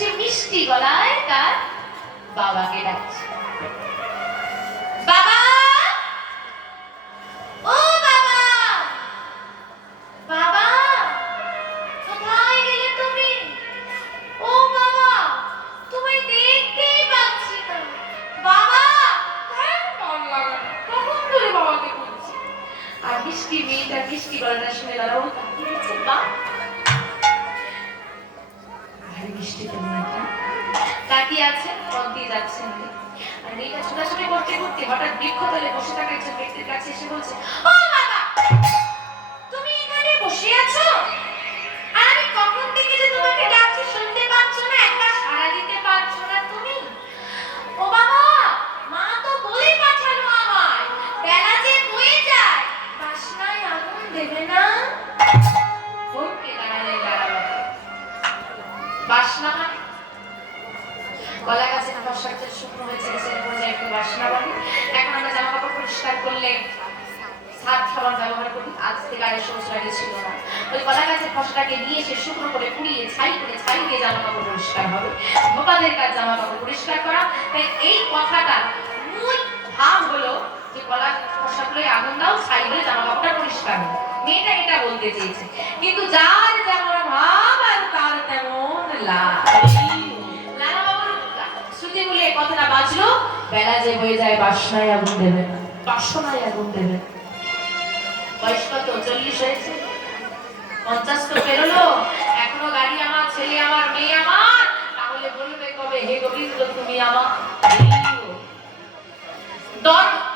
সে মিষ্টি গলায় তার বাবাকে ডাকছে। বাবা! ও বাবা! বাবা! কোথায় গেলে তুমি? ও বাবা! তোমায় দেখতেই পাচ্ছি না। বাবা! হ্যাঁ কখন বাবাকে বলছি আর মিষ্টি মেয়েটা মিষ্টি গলাটা শুনে দিচ্ছে বা আরে মিষ্টি তো মেয়েটা তাকিয়ে আছে, পথ যাচ্ছে। আর মেয়েটা ছোটাছুটি করতে করতে হঠাৎ বৃক্ষতলে বসে থাকা একজন ব্যক্তির কাছে এসে বলছে, ও বাবা সাত সাবান ব্যবহার করি আজ থেকে আগে সমস্ত আগে ছিল না। ওই কলা গাছের ফসলাকে নিয়ে এসে শুকনো করে পুড়িয়ে ছাই করে, ছাই দিয়ে জামা কাপড়টা পরিষ্কার মেয়েটা এটা বলতে চেয়েছে। কিন্তু যার যেমন ভাব আর তার তেমন লালা বাবুর বলে কথাটা বাঁচলো বেলা যে হয়ে যায়, বাসনায় আগুন দেবে না। বাসনায় আগুন দেবে। বয়স কত? চল্লিশ হয়েছে? পঞ্চাশ তো পেরোলো। এখনও গাড়ি আমার, ছেলে আমার, মেয়ে আমার। তাহলে বলবে কবে? হে গোবিন্দ তুমি আমার। দর্প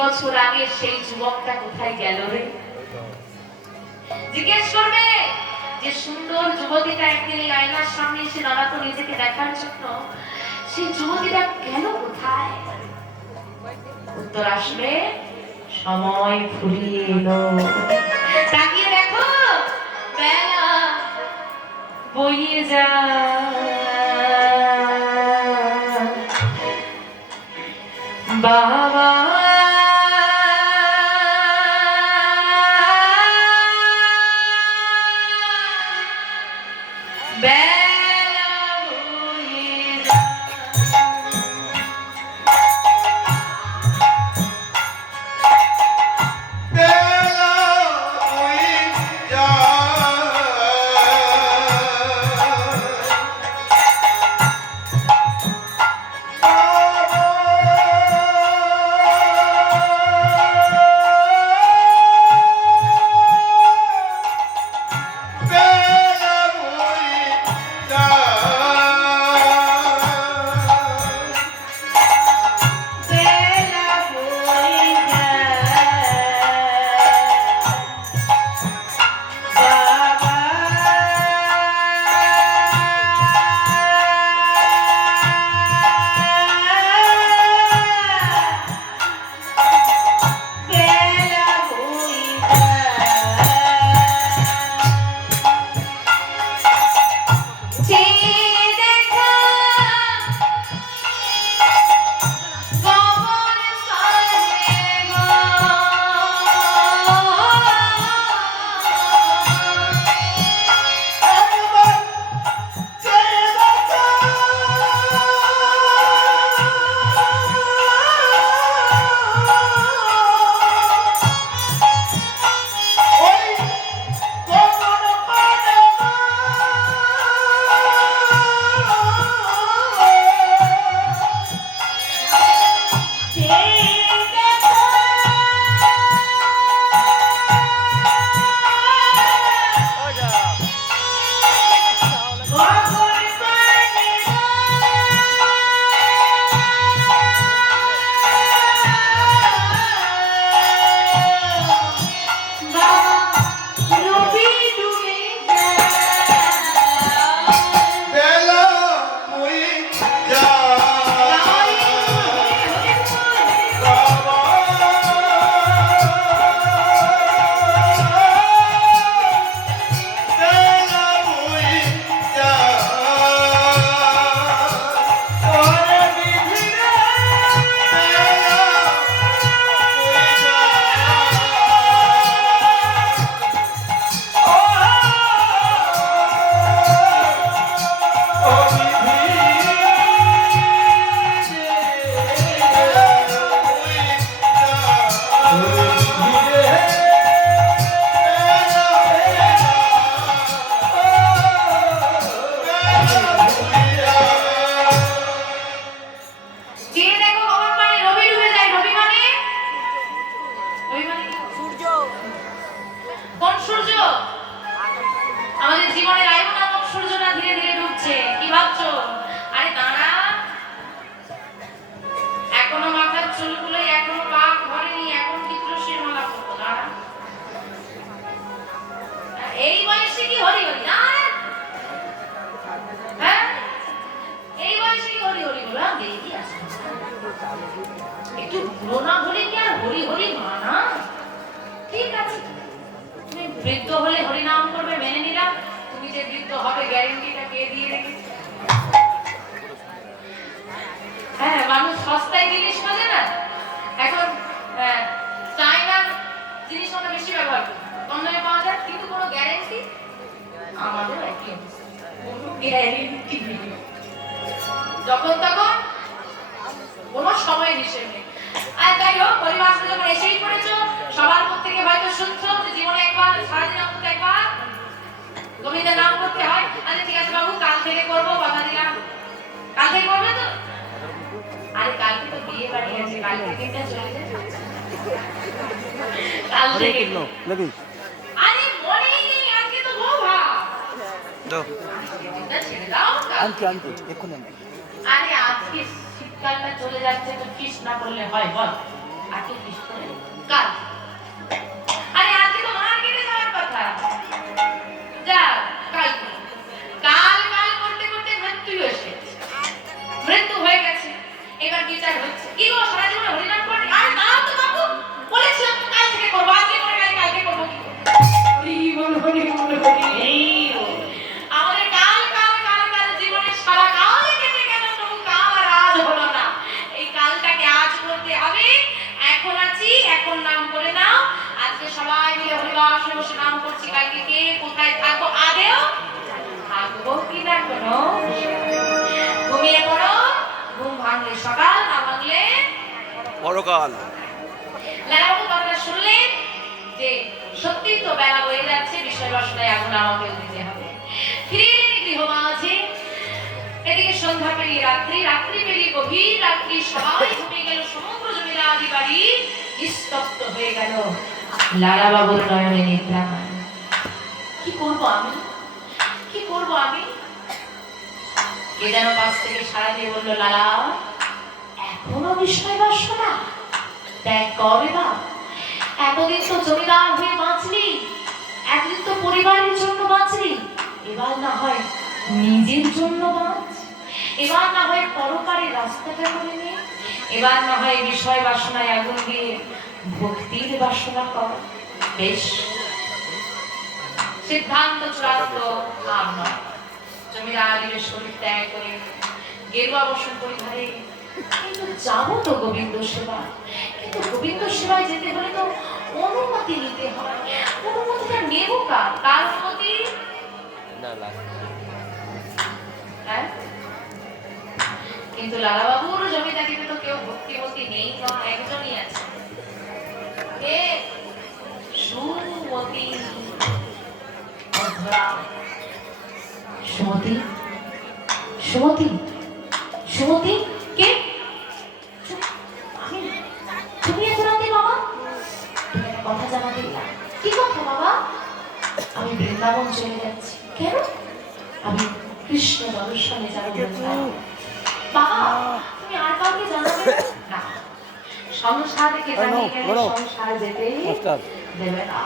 বছর আগে সেই যুবকটা কোথায় গেল রে? জিজ্ঞেস করবে যে সুন্দর যুবতীটা একদিন আয়নার সামনে এসে দাঁড়াতো নিজেকে দেখার জন্য। সেই যুবতীটা গেল কোথায়? উত্তর আসবে, সময় ফুরিয়ে এলো। তাকিয়ে দেখো, বেলা বইয়ে যায়। বাবা কোন সূর্য? আমাদের জীবনের আয়ু নামক সূর্যটা ধীরে ধীরে ডুবছে। কি ভাবছ? আরে দাঁড়া। এখনও মাথার চুলগুলো এখনও পা ভরেনি এখন কি তুলসীর মালা করব দাঁড়া। এই বয়সে কি হরি হরি? না হ্যাঁ? এই বয়সে কি হরি হরি বলো? দেখি কি আছে। একটু পুরোনা হলে কি আর হরি হরি মানা ঠিক আছে। বৃদ্ধ হলে হরি নাম করবে মেনে নিলাম। তুমি যে বৃদ্ধ হবে গ্যারেন্টিটা কে দিয়ে রেখেছে হ্যাঁ মানুষ সস্তায় জিনিস খোঁজে না। এখন আহ, চায়নার জিনিস আমরা বেশি ব্যবহার করি। কম দামে পাওয়া যায় কিন্তু কোনো গ্যারেন্টি আমাদের একই গ্যারেন্টি যখন তখন কোনো সময় হিসেব নেই। আর তাই হোক পরিবার সাথে যখন এসেই পড়েছো। সবার মুখ থেকে হয়তো শুনছো যে জীবনে একবার সারাদিন অন্তত একবার। গোবিন্দের নাম করতে হয়। আচ্ছা ঠিক আছে বাবু কাল থেকে করব কথা দিলাম। কাল থেকে করবে তো? আরে কালকে তো বিয়ে বাড়ি আছে চলে কাল থেকে। আরে মনেই নেই আজকে তো বউ ভাব। দাও। দিনটা ছেড়ে দাও কাল আনছি আনছি এক্ষুনি আনছি আরে আজকে শীতকালটা চলে যাচ্ছে তো কিস না করলে হয় বল। আজকে কিস করে মিলে হরিবাসে করছি কালকে কে? কোথায় থাকব আদেও? থাকব কি না? কোনো ঘুমিয়ে পড়ো ঘুম ভাঙলে সকাল না ভাঙলে পরকাল। লালাবাবু কথাটা শুনলেন যে সত্যি তো বেলা হয়ে যাচ্ছে বিষয় বাসনায় আগুন আমাকেও দিতে হবে। ফিরে এলেন গৃহমাঝে এদিকে সন্ধ্যা পেরিয়ে রাত্রি রাত্রি পেরিয়ে গভীর রাত্রি সবাই ঘুমিয়ে গেল সমগ্র জমিদারি বাড়ি নিস্তব্ধ হয়ে গেল। লালাবাবুর নয়নে নিদ্রা নাই। কি করব আমি? কি করব আমি? কে যেন পাশ থেকে সারা দিয়ে বলল লালা এখনও বিষয় বাসনা দেখ কবে বা। এতদিন তো জমিদার হয়ে বাঁচলি এতদিন তো পরিবারের জন্য বাঁচলি। এবার না হয় নিজের জন্য বাঁচ। এবার না হয় পরপারে রাস্তাটা করে নে এবার না হয় বিষয় বাসনায় আগুন দিয়ে ভক্তির বাসনা কর। বেশ। সিদ্ধান্ত চূড়ান্ত আর নয়। জমিদারের শরীর ত্যাগ করে গেরুয়া বসন পরিধারে কিন্তু যাব তো গোবিন্দ সেবা কিন্তু গোবিন্দ সেবায় যেতে হলে তো অনুমতি নিতে হয়। অনুমতিটা নেব কার? কার অনুমতি? হ্যাঁ? কিন্তু লালাবাবুর জমিদারিতে তো কেউ ভক্তিমতি নেই না একজনই আছে। কে সুমতি। সুমতি? সুমতি? সুমতি? কে? তুমি এত রাতে বাবা? কথা জানাতে গেলাম কি কথা বাবা? আমি বৃন্দাবন চলে যাচ্ছি। কেন? আমি কৃষ্ণ দর্শনে যাব বাবা তুমি আর কাউকে জানাবে না? না। সংসারকে জানিয়ে গেলে সংসার যেতে দেবে না।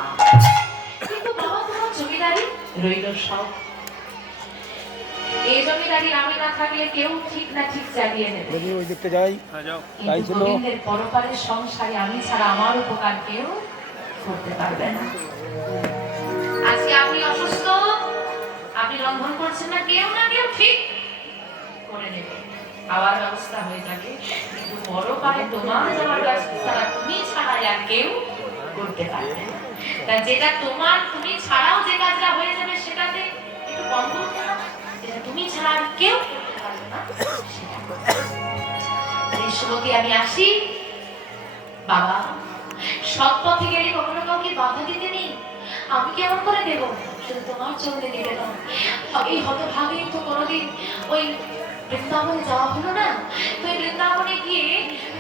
কিন্তু বাবা তোমার জমিদারি রইল সব। এই জমিদারি আমি না থাকলে কেউ ঠিক না ঠিক চালিয়ে নেবে। ওই দিকটা যাই। তাই ছিল। পরপারের সংসারে আমি ছাড়া আমার উপকার কেউ করতে পারবে না। আজকে আপনি অসুস্থ আপনি লঙ্ঘন করছেন না কেউ না কেউ ঠিক করে নেবে। খাওয়ার ব্যবস্থা হয়ে যাবে কিন্তু পরপারে তোমার যাওয়ার ব্যবস্থা তুমি ছাড়া আর কেউ করতে পারবে তা যেটা তোমার, তুমি ছাড়াও যে কাজটা হয়ে যাবে সেটাতে একটু কম করতে না যেটা তুমি ছাড়া আর কেউ করতে পারবে না হবে। আমি আসি। বাবা, সৎ পথে গেলে কখনো কাউকে বাধা দিতে নেই। আমি কেমন করে দেব? শুধু তোমার চলতে নিবেদন। এই হতভাগে তো কোনোদিন ওই বৃন্দাবনে যাওয়া হলো না? তো বৃন্দাবনে গিয়ে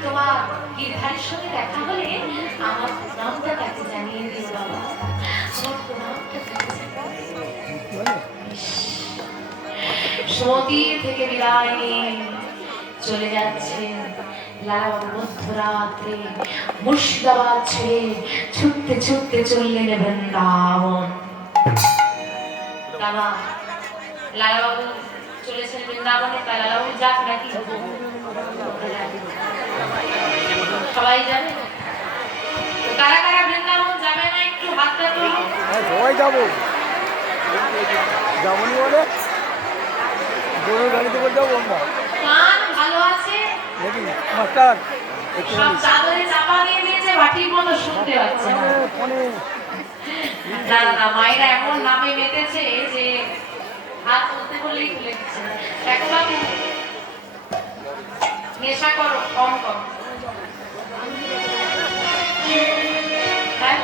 তোমার গিরধারীর সঙ্গে দেখা হলে আমার প্রণামটা তাকে জানিয়ে দিও বাবা। আমার প্রণামটা। সমতীর থেকে বিদায় চলে যাচ্ছেন লাল মুর্শিদাবাদ ছেড়ে ছুটতে ছুটতে চললেন বৃন্দাবন। বাবা, লালাবাবু চলেছেন বৃন্দাবনে তা লালাবাবু যাক নাকি সবাই যাবে কারা কারা বৃন্দাবন যাবে না একটু হাতটা তুলো হ্যাঁ সবাই যাব। যাব নি বলে? গরুর গাড়িতে করে যাব আমরা। কান ভালো আছে? মাস্টার সব চাদরে চাপা দিয়ে দিয়েছে বাটির মতো শুনতে পাচ্ছে। না না না মায়েরা এমন নামে মেতেছে যে হাত তুলতে বললেই তুলে দিচ্ছে। দেখো বাবু, নেশা করো, কম কম হ্যাঁ?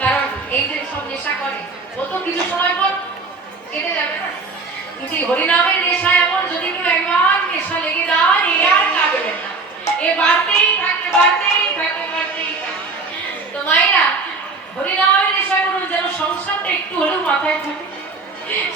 কারণ এই যে সব নেশা করে, ও তো কিছু সময় পর কেটে যাবে। না কিন্তু হরিনামের নেশা এমন, যদি কেউ একবার নেশা লেগে যায়, এ আর কাটবে না। এ বাড়তেই থাকে বাড়তেই থাকে বাড়তেই থাকে তো মায়েরা, হরিনামের নেশা করুন যেন সংসারটা একটু হলেও মাথায় থাকে।